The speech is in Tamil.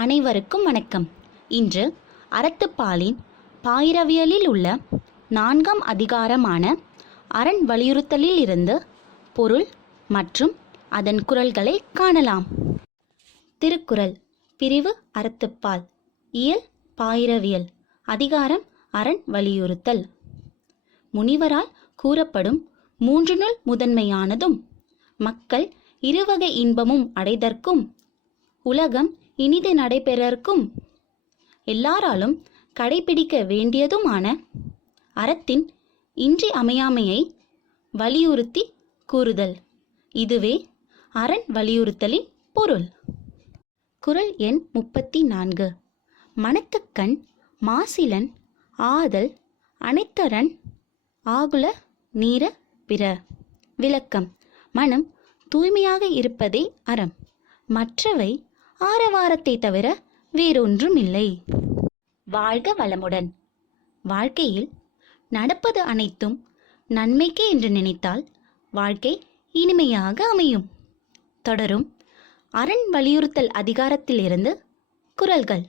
அனைவருக்கும் வணக்கம். இன்று அறத்துப்பாலின் பாயிரவியலில் உள்ள நான்காம் அதிகாரமான அரண் வலியுறுத்தலில் இருந்து பொருள் மற்றும் அதன் குரல்களை காணலாம். திருக்குறள் பிரிவு அறத்துப்பால் இயல் பாயிரவியல் அதிகாரம் அரண் வலியுறுத்தல். முனிவரால் கூறப்படும் மூன்றினுள் முதன்மையானதும் மக்கள் இருவகை இன்பமும் அடைதற்கும் உலகம் இனிது நடைபெறற்கும். எல்லாராலும் கடைபிடிக்க வேண்டியதுமான அறத்தின் இன்றி அமையாமையை வலியுறுத்தி கூறுதல். இதுவே அரண் வலியுறுத்தலின் பொருள். குறள் எண் முப்பத்தி நான்கு மனத்துக்கண் மாசிலன் ஆதல் அனைத்தரன் ஆகுல நீர பிற. விளக்கம். மனம் தூய்மையாக இருப்பதே அறம். மற்றவை ஆரவாரத்தை தவிர வேறொன்றும் இல்லை வாழ்க வளமுடன். வாழ்க்கையில் நடப்பது அனைத்தும் நன்மைக்கே என்று நினைத்தால் வாழ்க்கை இனிமையாக அமையும். தொடரும் அரண் வலியுறுத்தல் அதிகாரத்திலிருந்து குரல்கள்.